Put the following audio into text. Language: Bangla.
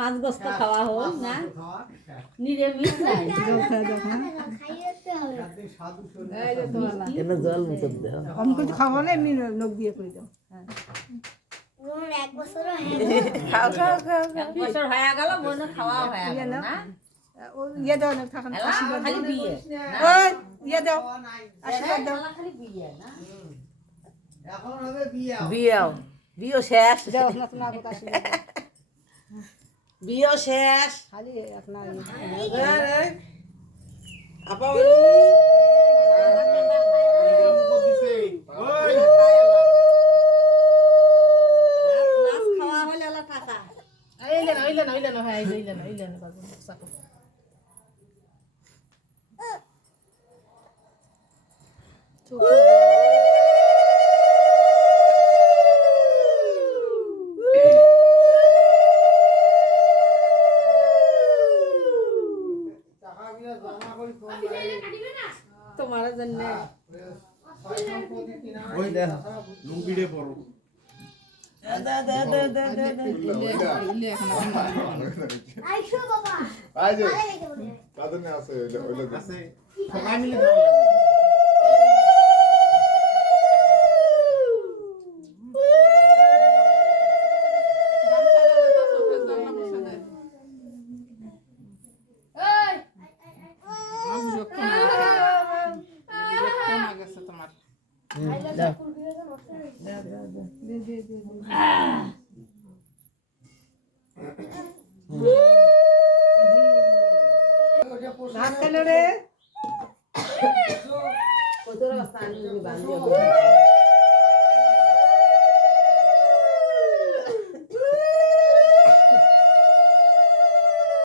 মাছ গোস্ত খাওয়া হোক না নিরামিষ নাই জল মুখত দেওয়া কম কিছু খাওয়া হলে এমনি লোক দিয়ে করে দাও খাও খাও খাও এক বছর হয়ে গেল মনে খাওয়া হয়ে গেল না ইয়ে দাও না থাকুন খালি বিয়ে ওই ইয়ে দাও আশীর্বাদ দাও খালি বিয়ে না এখন হবে বিয়ে বিয়ে শেষ দাও নতুন আগত আশীর্বাদ দাও বিয়ে শেষ খালি আপনার আপা মাছ খাওয়া হলে আলা টাকা তোমার জন্য ওই দেখ লুঙ্গিড়ে পড়ো সবাই মিলে ভাত খেলো রে কত রাস্তা আনি বান্ধব